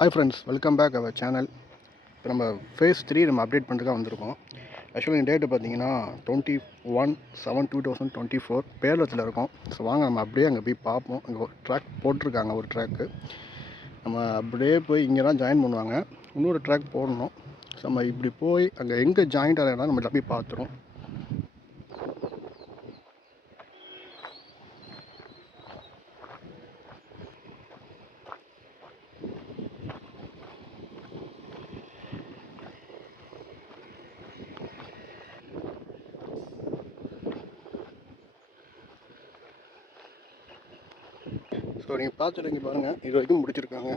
Hi friends welcome back our channel இப்போ நம்ம phase three நம்ம அப்டேட் பண்ணுறதுக்காக வந்திருக்கோம். ஆக்சுவலி டேட்டு பார்த்தீங்கன்னா twenty one seven two thousand twenty four பேரத்தில் இருக்கோம். ஸோ வாங்க நம்ம அப்படியே அங்கே போய் பார்ப்போம். அங்கே ஒரு ட்ராக் போட்டிருக்காங்க ஒரு ட்ராக்கு நம்ம அப்படியே போய் இங்கே தான் ஜாயின் பண்ணுவாங்க. இன்னொரு ட்ராக் போடணும். ஸோ நம்ம இப்படி போய் அங்கே எங்கே ஜாயின்ட் ஆகிறதா நம்ம போய் பார்த்துரும் ஸோ நீங்கள் பார்த்துட்டு பாருங்கள் இது வரைக்கும் முடிச்சிருக்காங்க.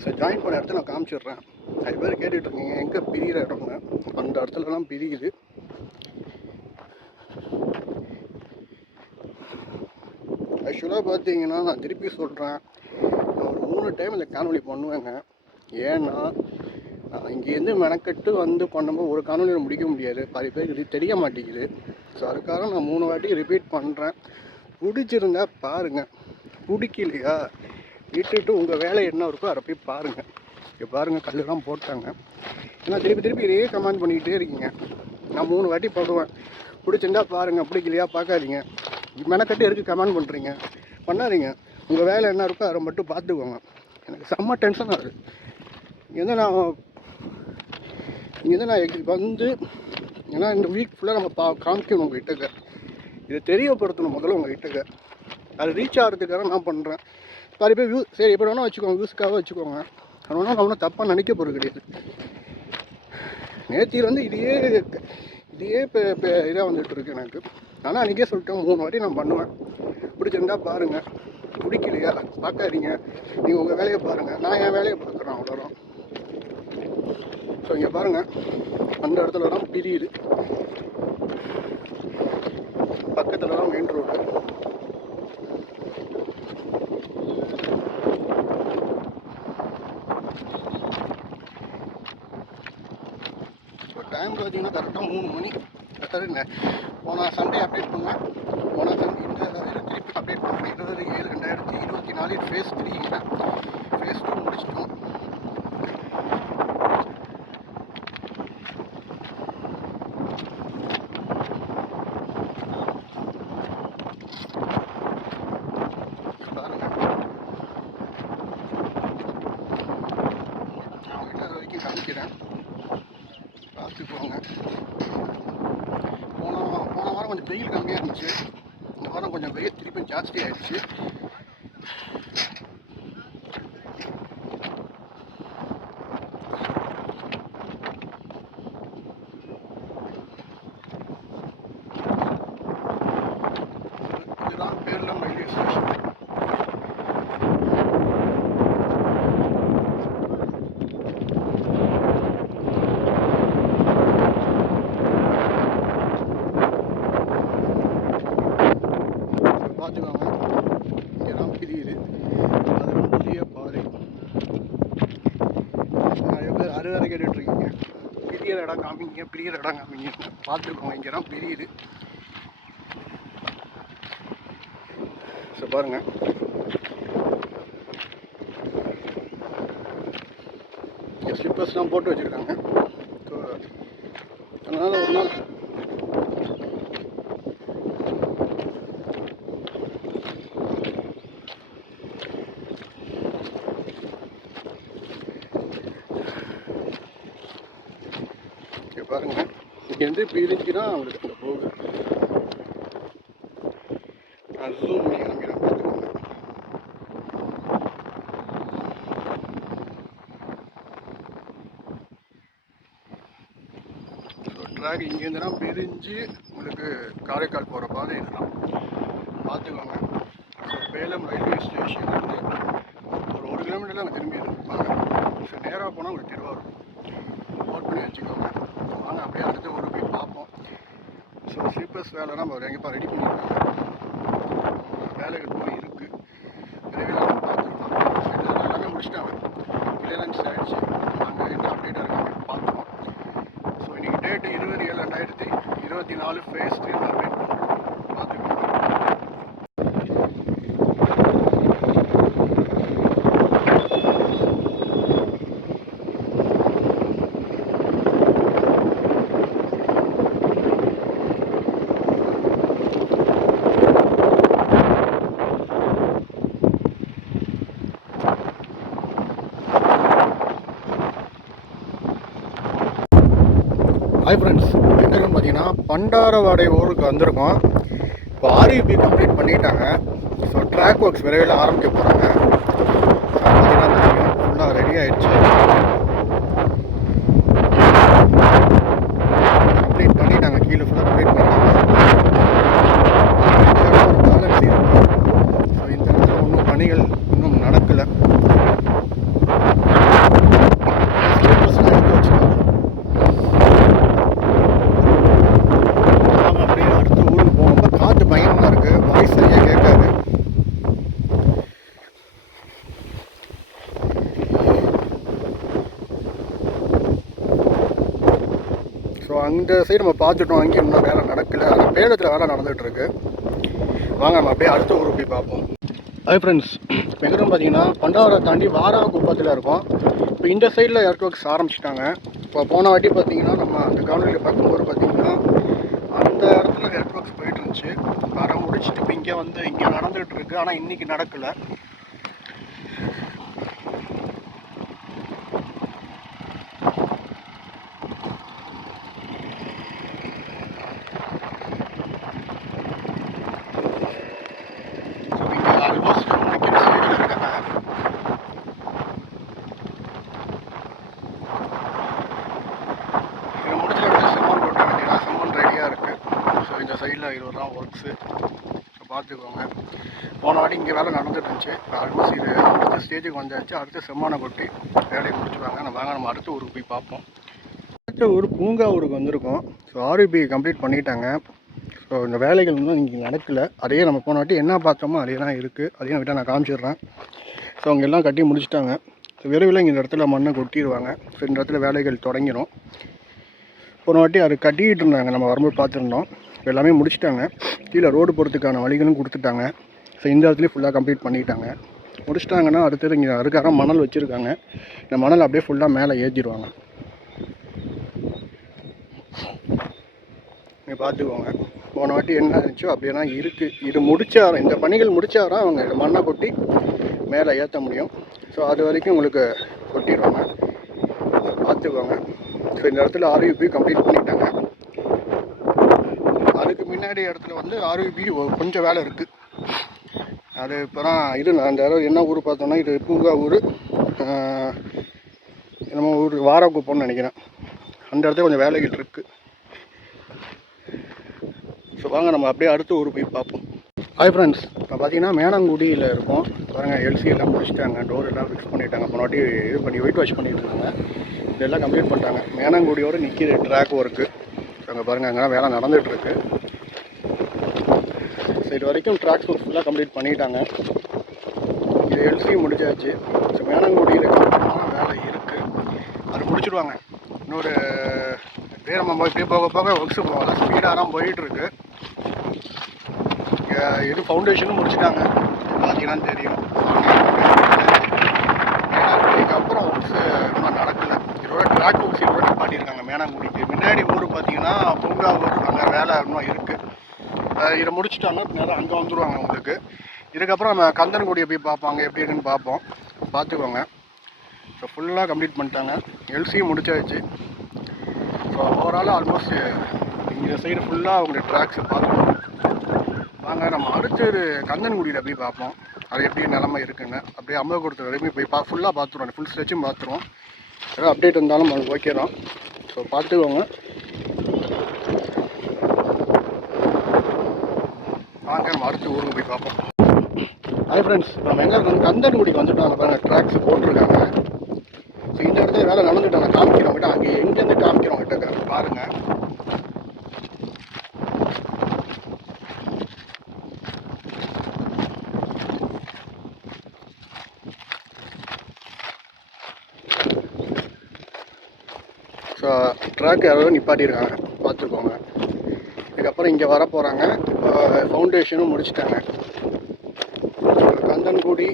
ஸோ ஜாயின் பண்ண இடத்த நான் காமிச்சிடுறேன். அது பேர் கேட்டுட்ருக்கீங்க எங்கே பிரிகிற இடம்னு. அந்த இடத்துலலாம் பிரியுது. ஆக்சுவலாக பார்த்தீங்கன்னா நான் திருப்பி சொல்கிறேன் நான் ஒரு மூணு டைம் இந்த காணொலி பண்ணுவேங்க. ஏன்னா நான் இங்கேருந்து மெனக்கட்டு வந்து பண்ணும்போது ஒரு காணொலியில் முடிக்க முடியாது. பாதி பேருக்கு இது தெரிய மாட்டேங்குது. ஸோ அதுக்காக நான் மூணு வாட்டி ரிப்பீட் பண்ணுறேன் பிடிச்சிருந்தா பாருங்கள் பிடிக்கலையா? விட்டுட்டு உங்கள் வேலை என்ன இருக்கோ அதை போய் பாருங்கள் இங்கே பாருங்கள் கல்லுலாம் போட்டாங்க. ஏன்னா திருப்பி திருப்பி இதே கமெண்ட் பண்ணிக்கிட்டே இருக்கீங்க. நான் மூணு வாட்டி போடுவேன். பிடிச்சிருந்தா பாருங்கள் பிடிக்கலையா பார்க்காதீங்க. மெனக்கட்டு எதுக்கு கமெண்ட் பண்ணுறீங்க பண்ணாதீங்க. உங்கள் வேலை என்ன இருக்கோ அதை மட்டும் பார்த்துக்கோங்க. எனக்கு செம்ம டென்ஷன் ஆகுது இங்கேருந்து நான் இங்கேருந்து நான் வந்து ஏன்னா இந்த வீக் ஃபுல்லாக நம்ம பா காமிக்கணும் உங்கள் உங்ககிட்ட இதை தெரியப்படுத்தணும் முதல்ல உங்கள் உங்ககிட்ட அது ரீச் ஆகிறதுக்காக நான் பண்ணுறேன் பாதி பேர் வியூ சரி எப்படி வேணால் வச்சுக்கோங்க வியூஸ்க்காக வச்சுக்கோங்க. அது வேணால் நான் ஒன்றும் தப்பாக நினைக்க போகிறது கிடையாது. நேத்தியில் வந்து இதையே இதையே இப்போ இப்போ இதாக வந்துட்டு இருக்கு எனக்கு. ஆனால் அன்றைக்கே சொல்லிட்டேன் மூணு வாட்டி நான் பண்ணுவேன். பிடிச்சிருந்தா பாருங்கள் பிடிக்கலையா? பார்க்காதீங்க. நீங்கள் உங்கள் வேலையை பாருங்கள் நான் என் வேலையை பார்க்குறேன் அவ்வளோதான் ஸோ இங்கே பாருங்கள் அந்த இடத்துல தான் பிரியுது. பக்கத்தில் தான் மெயின் ரோடு இப்போ டைம் பார்த்தீங்கன்னா கரெக்டாக மூணு மணி. கரெக்டாக போன சண்டே அப்டேட் பண்ணேன். போன சண்டே இந்த திருப்பி அப்டேட் பண்ணேன். இருபது ஏழு ரெண்டாயிரத்தி இருபத்தி நாலு ஃபேஸ் த்ரீ ஃபேஸ் டூ முடிச்சிட்டோம் பாருங்க நான் உங்ககிட்ட அது வரைக்கும் காமிக்கிறேன் பார்த்துக்கோங்க போன போன வாரம் கொஞ்சம் வெயில் கம்மியாக இருந்துச்சு இந்த வாரம் கொஞ்சம் வெயில் திருப்பி ஜாஸ்தி ஆயிடுச்சு இதுதான் பேர்லம் ரயில்வே ஸ்டேஷன் பார்த்துக்கோங்க இங்கே தான் பிரியுது அதுதான் புதிய பாதை நிறைய பேர் அறுவரை கேட்டுட்ருக்கீங்க பிரியிற இடம் காமிங்க அவங்க பார்த்துருக்கோம். இங்கே தான் பெரியது. ஸோ பாருங்கள் இங்கே ஸ்லிப்பர்ஸ்லாம் போட்டு வச்சுருக்காங்க. ஸோ அதனால் ஒரு நாள் பாருங்க. பாருங்க இங்கேருந்து பிரிஞ்சுன்னா அவங்களுக்கு அங்கே போகுது நான் ஜூம் பண்ணி காமிக்கிறேன் பார்த்துக்கோங்க ட்ராக் இங்கேருந்து தான் பிரிஞ்சு உங்களுக்கு காரைக்கால் போகிற பாதை இதுதான். பார்த்துக்கோங்க. ஸோ பேலம் ரயில்வே ஸ்டேஷன் வந்து ஒரு ஒரு கிலோமீட்டரில் திரும்பி இருப்பாங்க ஸோ நேராக போனால் உங்களுக்கு திருவாரூர் நோட் பண்ணி வச்சுக்கோங்க வாங்க அப்படியே அடுத்த ஊருக்கு போய் பார்ப்போம் ஸோ வேலை நம்ம எங்கேப்பா ரெடி பண்ணியிருக்காங்க வேலைகள் போய் இருக்குது விரைவில் நம்ம பார்த்துருக்கோம் எல்லாமே முடிச்சிட்டாங்க கிளியரன்ஸ் ஆகிடுச்சு நாங்கள் என்ன அப்டேட்டாக இருக்காங்க பார்த்துருவோம். ஸோ இன்றைக்கி டேட்டு இருபது ஏழு ரெண்டாயிரத்தி இருபத்தி நாலு ஃபேஸ் த்ரீ அப்டேட் பண்ணுறோம் பார்த்துக்கோங்க ஹாய் ஃப்ரெண்ட்ஸ் எங்கன்னு பார்த்தீங்கன்னா பண்டாரவாடை ஊருக்கு வந்திருக்கோம். இப்போ ஆர்யூபி கம்ப்ளீட் பண்ணிட்டாங்க. ஸோ ட்ராக் ஒர்க்ஸ் விரைவில் ஆரம்பிக்க போகிறாங்க பார்த்தீங்கன்னா ஃபுல்லாக ரெடி ஆகிடுச்சு கம்ப்ளீட் பண்ணிட்டாங்க கீழே ஃபுல்லாக கம்ப்ளீட் பண்ணிட்டாங்க ஒரு பேலன்ஸ் இருக்கு ஸோ இந்த இடத்துல ஒன்றும் பணிகள் இன்னும் நடக்கலை எடுத்து வச்சுட்டாங்க நாம அப்படியே அடுத்த ஊருக்கு போகும்போது காற்று பயங்கரமாக இருக்குது வாய்ஸ் சரியாக கேட்காது ஸோ அந்த சைடு நம்ம பார்த்துட்டோம் அங்கே இன்னும் வேலை நடக்கல. ஆனால் பேலத்தில் வேலை நடந்துகிட்ருக்கு வாங்க நம்ம அப்படியே அடுத்த ஊருக்கு போய் பார்ப்போம். ஹாய் ஃப்ரெண்ட்ஸ் எங்கன்னு பார்த்தீங்கன்னா பண்டாவரை தாண்டி வாரா குப்பத்தில் இருக்கோம். இப்போ இந்த சைடில் எர்த் ஒர்க்ஸ் ஆரம்பிச்சிட்டாங்க. இப்போ போன வாட்டி பார்த்தீங்கன்னா நம்ம அந்த கவர்மெண்ட்டில் பார்க்கும்போது பார்த்தீங்கன்னா அந்த இடத்துல எர்த் ஒர்க்ஸ் போயிட்டு இருந்துச்சு. வர முடிச்சுட்டு இப்போ இங்கே வந்து இங்கே நடந்துகிட்டு இருக்குது ஆனால் இன்றைக்கி நடக்கலை ஸோ இங்கே ஆல்மோஸ்ட் முடிக்கிற ஸ்டேஜில் இருக்காங்க இதை முடிச்ச உடனே செம்மன் போட்ட வேண்டியதா செம்மன் ரெடியாக இருக்குது ஸோ இந்த சைடில் இருபது தான் ஒர்க்ஸு ஸோ பார்த்துக்கோங்க போன வாட்டி இங்கே வேலை நடந்துட்டு இருந்துச்சு ஆல்மோஸ்ட் இது கேஜிக்கு வந்தாச்சு அடுத்து செம்மானை கொட்டி வேலையை முடிச்சுருவாங்க நம்ம வாங்க நம்ம அடுத்த ஊருக்கு போய் பார்ப்போம். அடுத்த ஊர் பூங்கா ஊருக்கு வந்திருக்கோம். ஸோ ஆர்பிஐ கம்ப்ளீட் பண்ணிட்டாங்க. ஸோ இந்த வேலைகள் இன்னும் இங்கே நடக்கலை. அதையே நம்ம போன வாட்டி என்ன பார்த்தோமோ அதே தான் இருக்குது அதையும் விட்டால் நான் காமிச்சிடுறேன். ஸோ அவங்க எல்லாம் கட்டி முடிச்சிட்டாங்க. ஸோ விரைவில் இங்கே இந்த இடத்துல மண்ணை கொட்டிடுவாங்க. ஸோ இந்த இடத்துல வேலைகள் தொடங்கிடும் போன வாட்டி அது கட்டிக்கிட்டு இருந்தாங்க. நம்ம வரும்போது பார்த்துருந்தோம். எல்லாமே முடிச்சிட்டாங்க. கீழே ரோடு போகிறதுக்கான வழிகளும் கொடுத்துட்டாங்க. ஸோ இந்த இடத்துலையும் ஃபுல்லாக கம்ப்ளீட் பண்ணிட்டாங்க. முடிச்சிட்டாங்கன்னா அடுத்தது இங்கே அதுக்காக மணல் வச்சுருக்காங்க. இந்த மணல் அப்படியே ஃபுல்லாக மேலே ஏற்றிடுவாங்க நீங்கள் பார்த்துக்கோங்க. போன வாட்டி என்ன இருந்துச்சோ அப்படியே தான் இருக்குது இது முடிச்சாரம் இந்த பணிகள் முடிச்சாரம் அவங்க மண்ணை கொட்டி மேலே ஏற்ற முடியும். ஸோ அது வரைக்கும் உங்களுக்கு கொட்டிடுவாங்க. பார்த்துக்கோங்க. ஸோ இந்த இடத்துல ஆர்யூபி கம்ப்ளீட் பண்ணிட்டாங்க. அதுக்கு முன்னாடி இடத்துல வந்து ஆர்யூபி கொஞ்சம் வேலை இருக்குது அது இப்போ தான் இது அந்த இடம் என்ன ஊர் பார்த்தோன்னா இது பூங்கா ஊர். என்னமோ ஊர் வாரக்குப்பம்னு நினைக்கிறேன். அந்த இடத்துல கொஞ்சம் வேலைகள் இருக்குது ஸோ வாங்க நம்ம அப்படியே அடுத்த ஊர் போய் பார்ப்போம். ஹாய் ஃப்ரெண்ட்ஸ் இப்போ பார்த்தீங்கன்னா மேனங்குடியில் இருக்கோம். பாருங்கள் எல்சி எல்லாம் முடிச்சிட்டாங்க. டோர் எல்லாம் ஃபிக்ஸ் பண்ணிட்டாங்க. போன வாட்டி இது பண்ணி ஒயிட் வாஷ் பண்ணிட்டு இருந்தாங்க. இதெல்லாம் கம்ப்ளீட் பண்ணிட்டாங்க. மேனாங்குடியோடு நிற்கிது ட்ராக் ஒர்க்கு அங்கே பாருங்கள் அங்கெல்லாம் வேலை நடந்துகிட்ருக்கு இது வரைக்கும் ட்ராக்ஸ் ஒர்க் ஃபுல்லாக கம்ப்ளீட் பண்ணிட்டாங்க. இது எல்சி முடிஞ்சாச்சு. ஸோ மேனங்குடியில் கம்ப்ளீட்டான வேலை இருக்குது அது முடிச்சிடுவாங்க. இன்னொரு இப்படியே நம்ம இப்படியே போக போக ஒர்க்ஸ் ஸ்பீடாக தான் போயிட்டுருக்கு. இது ஃபவுண்டேஷனும் முடிச்சுட்டாங்க. பார்த்தீங்கன்னா தெரியும். மேனாங்குடிக்கு அப்புறம் ஒர்க்ஸ் இன்னும் நடக்கலை. இதோட ட்ராக் ஒர்க்ஸ் இதோட நிப்பாட்டியிருக்காங்க. மேனாங்குடிக்கு முன்னாடி ஊர் பார்த்தீங்கன்னா பூங்கா ஊர் அங்கே வேலை இன்னும் இருக்குது இதை முடிச்சுட்டாங்கன்னா நேரம் அங்கே வந்துடுவாங்க உங்களுக்கு. இதுக்கப்புறம் நம்ம கந்தன்குடியை போய் பார்ப்பாங்க. எப்படி இருக்குன்னு பார்ப்போம். பார்த்துக்கோங்க. ஸோ ஃபுல்லாக கம்ப்ளீட் பண்ணிட்டாங்க. எல்சியும் முடிச்சாச்சு. ஸோ ஓவரால் ஆல்மோஸ்ட் இந்த சைடு ஃபுல்லாக அவங்க ட்ராக்ஸை பார்த்துருவோம் வாங்க நம்ம அடுத்தது கந்தன்குடியில் போய் பார்ப்போம். அது எப்படி நிலமை இருக்குன்னு. அப்படியே அம்மா வரைக்கும் போய் பா ஃபுல்லாக பார்த்துருவோம். ஃபுல் ஸ்ட்ரெச்சும் பார்த்துருவோம். ஏதாவது அப்டேட் இருந்தாலும் அவங்களுக்கு ஓகே தான். ஸோ பார்த்துக்கோங்க. வாங்க நம்ம அடுத்த ஊருக்கு போய் பார்ப்போம். ஹாய் ஃப்ரெண்ட்ஸ் நம்ம எங்கே இருக்கோம்? கந்தன்குடிக்கு வந்துட்டோம். பாருங்கள் ட்ராக்ஸ் போட்டிருக்காங்க. ஸோ இந்த இடத்துல வேலை நடந்துட்டு நான் காமிக்கிறோம் கிட்ட அங்கே எங்கேருந்து காமிக்கிறோம் கிட்ட பாருங்க. ஸோ ட்ராக் யாரோ நிப்பாட்டியிருக்காங்க. இங்கே வர போகிறாங்க இப்போ ஃபவுண்டேஷனும் முடிச்சிட்டாங்க. கந்தன்குடி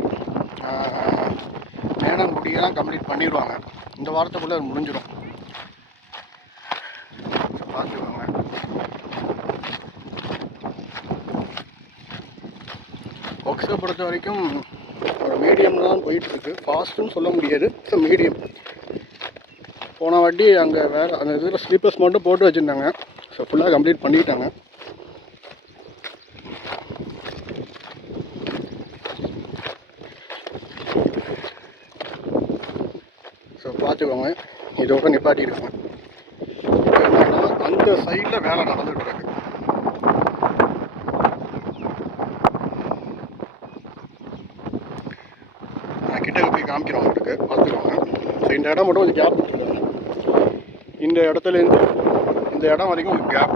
மேனங்குடியெல்லாம் கம்ப்ளீட் பண்ணிடுவாங்க. இந்த வாரத்துக்குள்ளே அது முடிஞ்சிடும். பார்த்துக்கோங்க ஒக்ஸை பொறுத்த வரைக்கும் ஒரு மீடியம் தான் போயிட்டுருக்கு. ஃபாஸ்ட்டுன்னு சொல்ல முடியாது. ஸோ மீடியம் போன வாட்டி அங்கே வேறு அந்த இதில் ஸ்லீப்பர்ஸ் மட்டும் போட்டு வச்சுருந்தாங்க. ஸோ ஃபுல்லாக கம்ப்ளீட் பண்ணிட்டாங்க ஸோ பார்த்துக்கோங்க இதோட அந்த சைடில் வேலை நடந்துட்டு இருக்கு நான் கிட்ட போய் காமிக்கிறோம் உங்களுக்கு. பார்த்துக்கோங்க. ஸோ இந்த இடம் மட்டும் கொஞ்சம் கேப் இந்த இடத்துலேருந்து இந்த இடம் வரைக்கும் ஒரு கேப்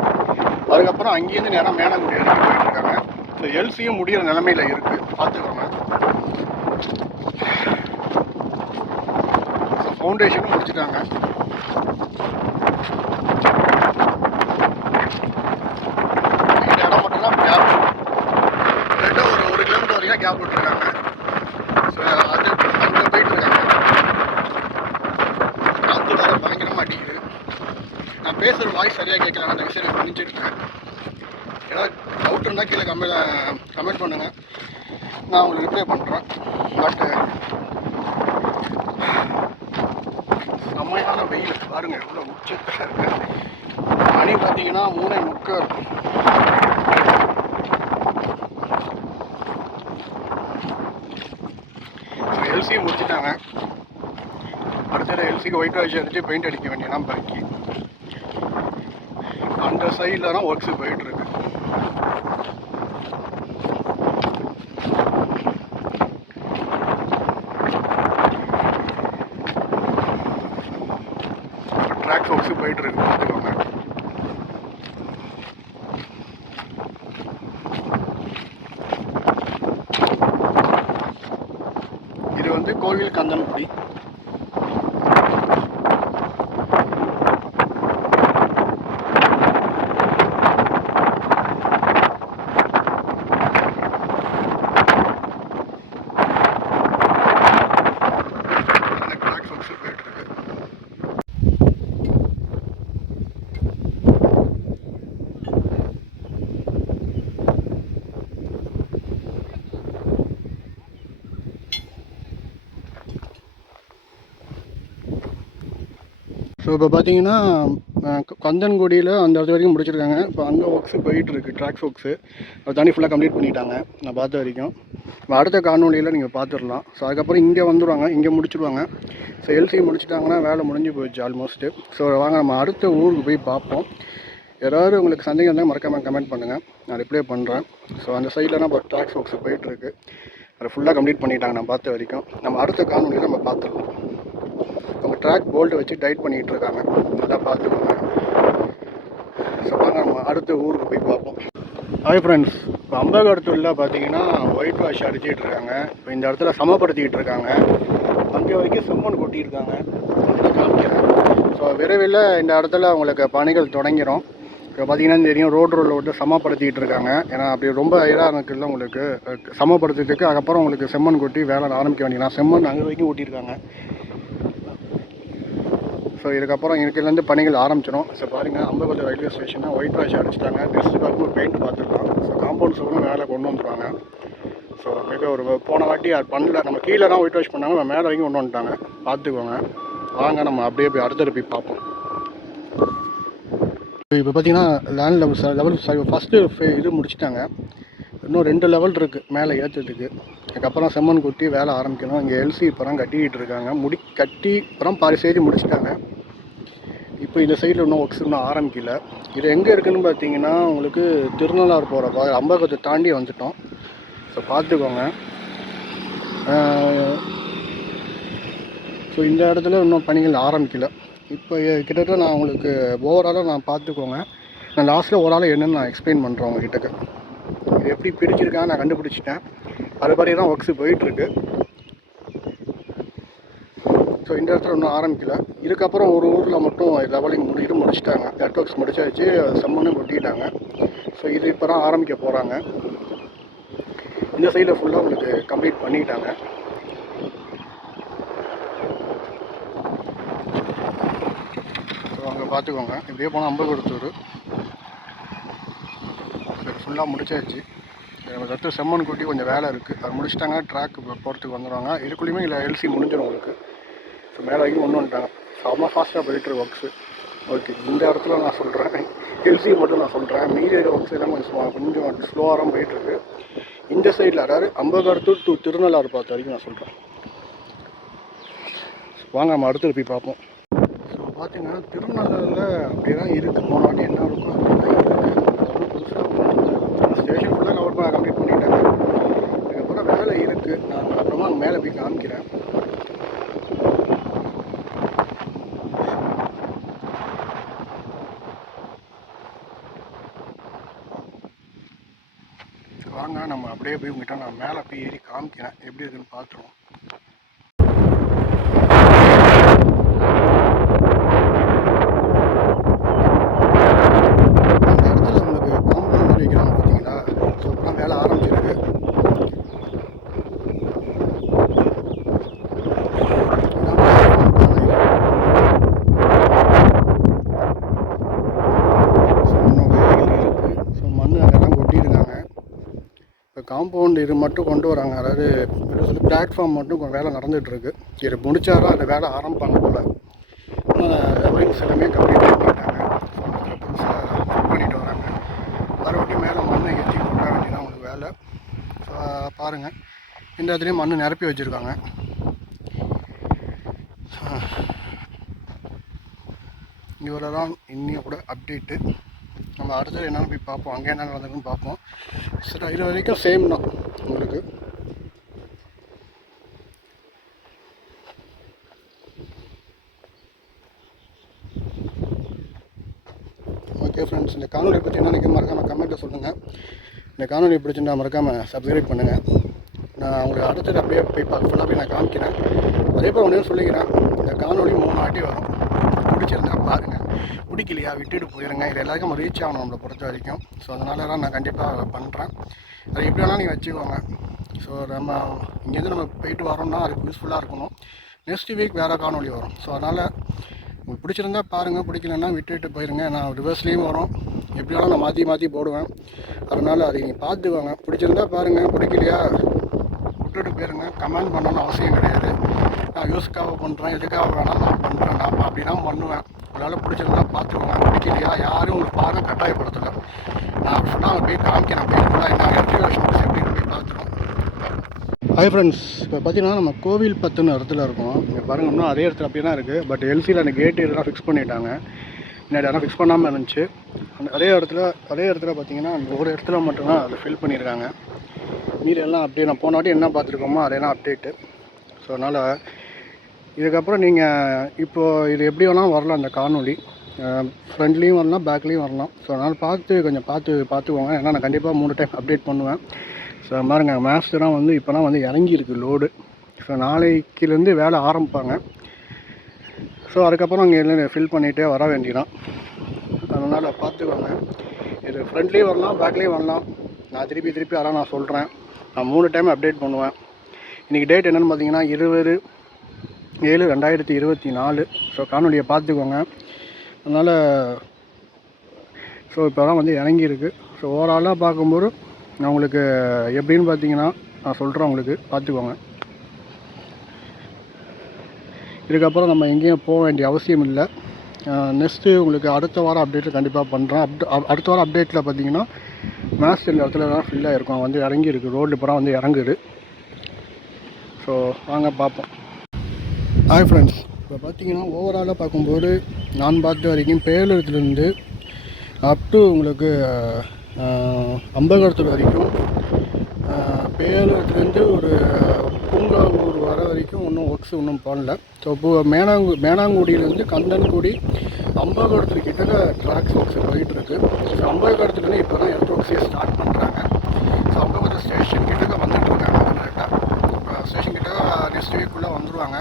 அதுக்கப்புறம் அங்கேருந்து நேரம் மேலங்குடி வரைக்கும் போயிட்டுருக்காங்க. ஸோ எல்சியும் முடிகிற நிலமையில இருக்குது பார்த்துக்கோங்க. ஸோ ஃபவுண்டேஷனும் முடிச்சுட்டாங்க இந்த இடம் மட்டும்தான் கேப் ரெண்டு ஒரு ஒரு கிலோமீட்டர் வரைக்கும் கேப் விட்டுருக்காங்க ஸோ அது அங்கே போயிட்டு இருக்காங்க காற்று வேறு பயங்கரமாக அடிக்குது நான் பேசுகிற வாய்ஸ் சரியாக கேட்கல அந்த விஷயம் நான் பண்ணிச்சிருக்கேன் ஏதாவது டவுட் இருந்தால் கீழே கமெண்ட் கமெண்ட் பண்ணுங்கள் நான் உங்களுக்கு ரிப்ளை பண்ணுறேன் பட்டு செம்மையான வெயில். பாருங்க எவ்வளோ உச்சத்தில் இருக்கு. மணி பார்த்தீங்கன்னா மூணே முக்கால். எல்சியை முடிச்சுட்டாங்க. அடுத்தது எல்சிக்கு ஒயிட் வாஷ் அடிச்சு பெயிண்ட் அடிக்க வேண்டியதான் பாக்கி. சைடில் தான் ஒர்க்ஸ் போயிட்டு இருக்கு ட்ராக் ஒர்க்ஸ் போயிட்டு இருக்கு பார்த்துக்கோங்க இது வந்து கோவில் கந்தன்குடி அந்த ட்ராக் ஒர்க்ஸ் போயிட்டு இருக்கு ஸோ இப்போ பார்த்தீங்கன்னா கந்தன்குடியில் அந்த இடத்து வரைக்கும் முடிச்சிருக்காங்க. இப்போ அங்கே ஒர்க்ஸு போயிட்டுருக்கு ட்ராக்ஸ் ஒர்க்ஸு அது தண்ணி ஃபுல்லாக கம்ப்ளீட் பண்ணிட்டாங்க நான் பார்த்த வரைக்கும். இப்போ அடுத்த காணொலியில் நீங்கள் பார்த்துடலாம் ஸோ அதுக்கப்புறம் இங்கே வந்துடுவாங்க இங்கே முடிச்சிடுவாங்க ஸோ எல்சி முடிச்சிட்டாங்கன்னா வேலை முடிஞ்சு போயிடுச்சு ஆல்மோஸ்ட்டு ஸோ வாங்க நம்ம அடுத்த ஊருக்கு போய் பார்ப்போம். யாராவது உங்களுக்கு சந்தேகம் இருந்தால் மறக்காமல் கமெண்ட் பண்ணுங்கள் நான் ரிப்ளை பண்ணுறேன் ஸோ அந்த சைட்லலாம் இப்போ ட்ராக்ஸ் ஒர்க்ஸ் போயிட்டுருக்கு. அதை ஃபுல்லாக கம்ப்ளீட் பண்ணிட்டாங்க நான் பார்த்த வரைக்கும். நம்ம அடுத்த காணொலியில் நம்ம பார்த்துடலாம். ட்ராக் போல்ட்டை வச்சு டைட் பண்ணிகிட்டு இருக்காங்க நல்லா பார்த்துக்கோங்க. ஸோ வாங்க நம்ம அடுத்த ஊருக்கு போய் பார்ப்போம். ஹாய் ஃப்ரெண்ட்ஸ் இப்போ அம்பகடத்தூரில் பார்த்தீங்கன்னா ஒயிட் வாஷ் அடிச்சிட்டு இருக்காங்க. இப்போ இந்த இடத்துல சமப்படுத்திக்கிட்டு இருக்காங்க. அங்கே வரைக்கும் செம்மண் கொட்டியிருக்காங்க. காமிக்கிறேன். ஸோ விரைவில் இந்த இடத்துல உங்களுக்கு பணிகள் தொடங்கிடும் இப்போ பார்த்தீங்கன்னா தெரியும் ரோடு ரோடில் விட்டு சமப்படுத்திக்கிட்டு இருக்காங்க. ஏன்னா அப்படி ரொம்ப இதாக இருக்குல்ல உங்களுக்கு சமப்படுத்துறதுக்கு அதுக்கப்புறம் உங்களுக்கு செம்மண் கொட்டி வேலை ஆரம்பிக்க வேண்டியதான் செம்மண் அங்கே வரைக்கும் ஓட்டியிருக்காங்க ஸோ இதுக்கப்புறம் இதுலேருந்து பணிகள் ஆரம்பிச்சிடும். ஸோ பாருங்கள் அம்பகோட்டை ரயில்வே ஸ்டேஷனை ஒயிட் வாஷ் அடிச்சிட்டாங்க. நெக்ஸ்ட் பார்க்கும்போது பெயிண்ட் பார்த்துருக்கலாம் ஸோ காம்பவுண்ட் சுவரும் மேலே கொண்டு வந்துருவாங்க. ஸோ மேபி ஒரு போன வாட்டி அது பண்ணல நம்ம கீழே தான் ஒயிட் வாஷ் பண்ணாங்க நம்ம மேலே வரைக்கும் கொண்டு வந்துட்டாங்க. பார்த்துக்கோங்க. வாங்க நம்ம அப்படியே போய் அடுத்தது போய் பார்ப்போம். இப்போ பார்த்தீங்கன்னா லேண்ட் லெவல் லெவல் ஃபஸ்ட்டு இது முடிச்சிட்டாங்க. இன்னும் ரெண்டு லெவல் இருக்குது மேலே ஏற்றுறதுக்கு அதுக்கப்புறம் செம்மண் கொட்டி வேலை ஆரம்பிக்கணும். இங்கே எல்சி இப்போ தான் கட்டிக்கிட்டு இருக்காங்க. முடி கட்டி அப்புறம் பாரி செய்தி முடிச்சிட்டாங்க. இப்போ இந்த சைடில் இன்னும் ஒர்க்ஸ் இன்னும் ஆரம்பிக்கல. இது எங்கே இருக்குதுன்னு பார்த்தீங்கன்னா உங்களுக்கு திருநள்ளாறு போகிற பா அம்பகத்தை தாண்டி வந்துட்டோம். ஸோ பார்த்துக்கோங்க. ஸோ இந்த இடத்துல இன்னும் பணிகள் ஆரம்பிக்கல. இப்போ கிட்டத்தட்ட நான் உங்களுக்கு ஓவராலாக நான் பார்த்துக்கோங்க. நான் லாஸ்ட்டில் ஓவராலாக என்னென்னு நான் எக்ஸ்பிளைன் பண்ணுறேன் உங்ககிட்ட இது எப்படி பிரிச்சிருக்கான்னு நான் கண்டுபிடிச்சிட்டேன். அதுபடி தான் ஒர்க்ஸ் போயிட்டுருக்கு ஸோ இந்த இடத்துல இன்னும் ஆரம்பிக்கல. இதுக்கப்புறம் ஒரு ஊரில் மட்டும் லெவலிங் முடி இது முடிச்சிட்டாங்க. நெட் ஒர்க்ஸ் முடிச்சாச்சு செம்மண்ணு கொட்டிட்டாங்க. ஸோ இது இப்போ தான் ஆரம்பிக்க போகிறாங்க இந்த சைடில் ஃபுல்லாக உங்களுக்கு கம்ப்ளீட் பண்ணிட்டாங்க. ஸோ அங்கே பார்த்துக்கோங்க இப்படியே போனால் அம்பகொடுத்தூர் சரி ஃபுல்லாக முடிச்சாச்சு. அடுத்து செம்மன் கொட்டி கொஞ்சம் வேலை இருக்குது அது முடிச்சிட்டாங்க ட்ராக் போகிறதுக்கு வந்துடுவாங்க இதுக்குள்ளேயுமே இல்லை எல்சி முடிஞ்சிடும் உங்களுக்கு. மேலே வரைக்கும் ஒன்று வந்துட்டாங்க செம்ம ஃபாஸ்ட்டாக போயிட்டுருக்கு ஒர்க்ஸு ஓகே இந்த இடத்துல நான் சொல்கிறேன் எல்சி மட்டும் நான் சொல்கிறேன் மீதி இருக்க ஒர்க்ஸ் எல்லாம் கொஞ்சம் கொஞ்சம் ஸ்லோவாக தான் போயிட்டுருக்கு இந்த சைடில் அதாவது அம்பகாரத்தூர் டு திருநள்ளாறு பார்த்த வரைக்கும் நான் சொல்கிறேன் வாங்க நம்ம அடுத்தது போய் பார்ப்போம். ஸோ பார்த்தீங்கன்னா திருநள்ளாறில் அப்படியே தான் இருக்குது போன வாட்டி என்ன இருக்கும் அப்படி இருக்குது புதுசாக ஸ்டேஷன் ஃபுல்லாக கவர் பண்ண கம்ப்ளீட் பண்ணிட்டாங்க. இதுக்கப்புறம் வேலை இருக்குது நான் அப்புறமா அங்கே மேலே போய் காமிக்கிறேன் சரி, வாங்க நம்ம அப்படியே போய் உங்ககிட்ட நான் மேலே போய் ஏறி காமிக்கிறேன். எப்படி இருக்குன்னு பார்த்துருவோம் அந்த இடத்துல உங்களுக்கு காம்பவுண்ட் மாதிரி வைக்கிறாங்க பார்த்தீங்களா ஸோ இப்போலாம் வேலை ஆரம்பிச்சிருக்கு ஸோ மண் அங்கெல்லாம் கொட்டியிருக்காங்க இப்போ காம்பவுண்ட் இது மட்டும் கொண்டு வராங்க. அதாவது எப்படி சொல்லி பிளாட்ஃபார்ம் மட்டும் வேலை நடந்துகிட்ருக்கு. இது முடிச்சாதான் அந்த வேலை ஆரம்பிப்பாங்க போல். ஒயின்ஸ் எல்லாமே கம்ப்ளீட் பண்ணிட்டாங்க. புதுசாக பண்ணிட்டு வராங்க. மறுபடியும் மேலே மண்ணை ஏற்றி கொட்ட வேண்டியதான் உங்களுக்கு வேலை. ஸோ பாருங்கள் இந்த இடத்துலையும் மண் நிரப்பி வச்சுருக்காங்க. இவ்வளோ தான் இன்னையோட கூட அப்டேட்டு நம்ம அடுத்தது என்னென்னு போய் பார்ப்போம். அங்கே என்ன நடந்ததுன்னு பார்ப்போம். சரி இது வரைக்கும் சேம் தான் உங்களுக்கு. ஓகே ஃப்ரெண்ட்ஸ் இந்த காணொலி பற்றி என்ன நினைக்க மறக்காமல் கமெண்ட்டில் சொல்லுங்கள் இந்த காணொலி பிடிச்சிருந்தா மறக்காமல் சப்ஸ்கிரைப் பண்ணுங்கள் நான் உங்களுக்கு அடுத்தது அப்படியே போய் பார்க்க ஃபுல்லாக போய் நான் காமிக்கிறேன். அதே போல் ஒன்றே சொல்லிக்கிறேன். இந்த காணொலி மூணு வாட்டி வரும். பிடிச்சிருந்தா பாருங்கள் பிடிக்கலையா? விட்டுட்டு போயிருங்க. இது எல்லாருக்கும் ரீச் ஆகணும் நம்மளை பொறுத்த வரைக்கும். ஸோ அதனால தான் நான் கண்டிப்பாக பண்ணுறேன் அது எப்படி வேணாலும் நீங்கள் வச்சுக்கோங்க. ஸோ நம்ம இங்கேருந்து நம்ம போயிட்டு வரோம்னா அதுக்கு யூஸ்ஃபுல்லாக இருக்கணும். நெக்ஸ்ட் வீக் வேறு காணொலி வரும். ஸோ அதனால் உங்களுக்கு பிடிச்சிருந்தா பாருங்கள் பிடிக்கலன்னா விட்டுட்டு போயிருங்க. நான் ரிவர்ஸ்லேயும் வரும். எப்படி வேணாலும் நான் மாற்றி மாற்றி போடுவேன். அதனால் அதை நீங்கள் பார்த்துக்கோங்க. பிடிச்சிருந்தா பாருங்கள் பிடிக்கலையா? விட்டுட்டு போயிருங்க. கமெண்ட் பண்ணணும்னு அவசியம் கிடையாது. நான் யூஸ்க்காக பண்ணுறேன் எதுக்காக வேணாலும் நான் பண்ணுறேன் நான் அப்படின்னா பண்ணுவேன். உங்களால் பிடிச்சிருந்தா பார்த்துக்கோங்க. பிடிக்கலையா யாரும் உங்களுக்கு பாருங்க கட்டாயப்படுத்தலை நான் சொன்னால் அவங்க போய் காமிக்கிறேன் போய் ஃபுல்லாக என்ன? எலக்ட்ரிகேஷன் எப்படின்னு போய் பார்த்துருவோம் ஹாய் ஃப்ரெண்ட்ஸ் இப்போ பார்த்தீங்கன்னா நம்ம கோவில் பத்துன்னு இடத்துல இருக்கோம். இங்கே பாருங்க இன்னும் அதே இடத்துல அப்படியே தான் இருக்குது பட் எல்சியில் அந்த கேட்டு இதெல்லாம் ஃபிக்ஸ் பண்ணிட்டாங்க. முன்னாடி அதெல்லாம் ஃபிக்ஸ் பண்ணாமல் இருந்துச்சு. அந்த அதே இடத்துல அதே இடத்துல பார்த்தீங்கன்னா அந்த ஒரு இடத்துல மட்டும்தான் அதை ஃபில் பண்ணியிருக்காங்க. மீதி எல்லாம் அப்படியே நான் போன வாட்டி என்ன பார்த்துருக்கோமோ அதெல்லாம் அப்டேட்டு ஸோ அதனால் இதுக்கப்புறம் நீங்கள் இப்போது இது எப்படி வேணாலும் வரலாம் அந்த காணொளி. ஃப்ரண்ட்லேயும் வரலாம் பேக்லேயும் வரலாம். ஸோ அதனால் பார்த்து கொஞ்சம் பார்த்து பார்த்துக்கோங்க. ஏன்னா நான் கண்டிப்பாக மூணு டைம் அப்டேட் பண்ணுவேன். ஸோ பாருங்க மேஸ்டராக வந்து இப்போலாம் வந்து இறங்கியிருக்கு லோடு ஸோ நாளைக்குலேருந்து வேலை ஆரம்பிப்பாங்க. ஸோ அதுக்கப்புறம் அங்கே ஃபில் பண்ணிகிட்டே வர வேண்டியதான் அதனால் பார்த்துக்கோங்க. இது ஃப்ரண்ட்லேயும் வரலாம் பேக்லேயும் வரலாம். நான் திருப்பி திருப்பி அதான் நான் சொல்கிறேன் நான் மூணு டைம் அப்டேட் பண்ணுவேன். இன்றைக்கி டேட் என்னென்னு பார்த்தீங்கன்னா இருபது ஏழு ரெண்டாயிரத்தி இருபத்தி நாலு. ஸோ காணொலியை பார்த்துக்கோங்க. அதனால் ஸோ இப்போ தான் வந்து இறங்கியிருக்கு. ஸோ ஓவராலாக பார்க்கும்போது நான் உங்களுக்கு எப்படின்னு பார்த்தீங்கன்னா நான் சொல்கிறேன் உங்களுக்கு. பார்த்துக்கோங்க. இதுக்கப்புறம் நம்ம எங்கேயும் போக வேண்டிய அவசியம் இல்லை. நெக்ஸ்ட்டு உங்களுக்கு அடுத்த வாரம் அப்டேட்டு கண்டிப்பாக பண்ணுறேன் அப் அடுத்த வாரம் அப்டேட்டில் பார்த்தீங்கன்னா மேத்ஸ் இந்த இடத்துல தான் ஃபில்லாக இருக்கும் வந்து இறங்கியிருக்கு. ரோடு இப்போ வந்து இறங்குது. ஸோ வாங்க பார்ப்போம். ஹாய் ஃப்ரெண்ட்ஸ் இப்போ பார்த்தீங்கன்னா ஓவராலாக பார்க்கும்போது நான் பார்த்த வரைக்கும் பேலூர்லேருந்து அப் டு உங்களுக்கு அம்பகரத்தூர் வரைக்கும் பேலூர்லேருந்து ஒரு பூங்காவூர் வர வரைக்கும் ஒன்றும் ஒர்க்ஸ் ஒன்றும் பண்ணல. ஸோ இப்போ மேனாங்கு மேனாங்குடியிலேருந்து கந்தன்குடி அம்பகரத்தூர் கிட்ட ட்ராக்ஸ் ஒர்க்ஸ் போயிட்டுருக்கு. ஸோ அம்பகரத்துலேருந்து இப்போ தான் எர்த் ஒர்க்ஸே ஸ்டார்ட் பண்ணுறாங்க ஸோ அம்பகரத்தூர் ஸ்டேஷன் கிட்டக்க வந்துட்டு இருக்காங்க. ஸ்டேஷன் கிட்ட நெக்ஸ்ட் வீக்குள்ளே வந்துடுவாங்க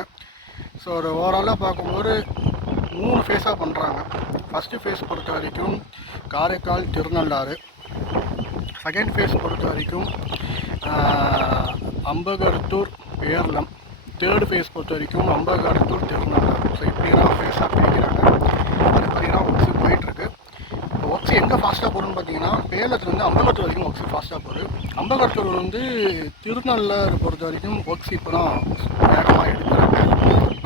ஸோ ஒரு ஓவராலாக பார்க்கும்போது மூணு ஃபேஸாக பண்ணுறாங்க ஃபஸ்ட்டு ஃபேஸ் பொறுத்த வரைக்கும் காரைக்கால் திருநள்ளாறு. செகண்ட் ஃபேஸ் பொறுத்த வரைக்கும் அம்பகரத்தூர் பேர்லம் தேர்டு ஃபேஸ் பொறுத்த வரைக்கும் அம்பகரத்தூர் திருநள்ளாறு. ஸோ இப்படி தான் ஃபேஸாக பிரிக்கிறாங்க. அதுபடி தான் ஒர்க்ஸு போயிட்டுருக்கு. ஒர்க்ஸ் எங்கே ஃபாஸ்ட்டாக போகிறோம்னு பார்த்தீங்கன்னா பேலத்துலேருந்து அம்பகத்தூர் வரைக்கும் ஒர்க்ஸ் ஃபாஸ்ட்டாக போகுது. அம்பகத்தூர் வந்து திருநள்ளாறு பொறுத்த வரைக்கும் ஒர்க்ஸ் இப்போ தான்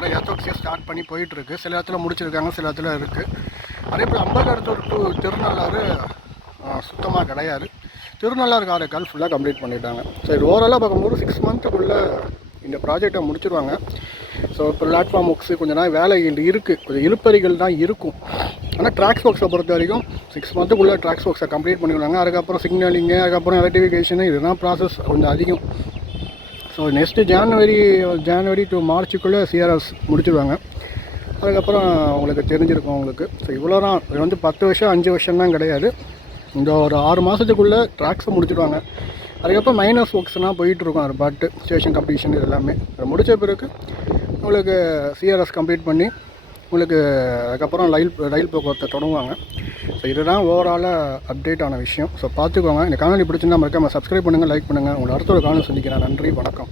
அப்புறம் எர்த் ஸ்டார்ட் பண்ணி போயிட்டுருக்கு. சில இடத்துல முடிச்சிருக்காங்க சில இடத்துல இருக்குது அதே போல் அம்பகாரத்தூர் டு திருநள்ளாறு சுத்தமாக கிடையாது. திருநள்ளாறு காரைக்கால் ஃபுல்லாக கம்ப்ளீட் பண்ணிட்டாங்க. சரி ஓவராலாக பார்க்கும்போது சிக்ஸ் மந்த்துக்குள்ளே இந்த ப்ராஜெக்டை முடிச்சிருவாங்க. ஸோ இப்போ பிளாட்ஃபார்ம் ஒர்க்ஸு கொஞ்சம் நாள் வேலை இருக்குது கொஞ்சம் இழுப்பறிகள் தான் இருக்கும். ஆனால் ட்ராக்ஸ் ஒர்க்ஸை பொறுத்த வரைக்கும் சிக்ஸ் மந்த்துக்குள்ளே ட்ராக்ஸ் ஒர்க்ஸை கம்ப்ளீட் பண்ணிவிடுவாங்க அதுக்கப்புறம் சிக்னலிங்கு அதுக்கப்புறம் எலக்ட்ரிஃபிகேஷனு இதுதான் ப்ராசஸ் கொஞ்சம் அதிகம். So next January January to மார்ச்சுக்குள்ளே CRS முடிச்சிடுவாங்க அதுக்கப்புறம் உங்களுக்கு தெரிஞ்சிருக்கும் உங்களுக்கு. ஸோ இவ்வளோ தான் இது வந்து பத்து வருஷம் அஞ்சு வருஷம்லாம் கிடையாது. இந்த ஒரு ஆறு மாதத்துக்குள்ளே ட்ராக்ஸை முடிச்சிடுவாங்க அதுக்கப்புறம் மைனஸ் ஒர்க்ஸ்லாம் போயிட்டுருக்கும். அது பாட்டு ஸ்டேஷன் கம்ப்ளீஷன் இது எல்லாமே. அது முடித்த பிறகு உங்களுக்கு சிஆர்எஸ் கம்ப்ளீட் பண்ணி உங்களுக்கு அதுக்கப்புறம் ரயில் ரயில் போக்குவரத்தை தொடங்குவாங்க. ஸோ இதுதான் ஓவராலாக அப்டேட் ஆன விஷயம். ஸோ பார்த்துக்கோங்க. இந்த காணொலி பிடிச்சிருந்தா மறக்காமல் சப்ஸ்கிரைப் பண்ணுங்கள் லைக் பண்ணுங்கள் உங்களை அடுத்த ஒரு காணொலி சந்திக்கிறேன். நன்றி வணக்கம்.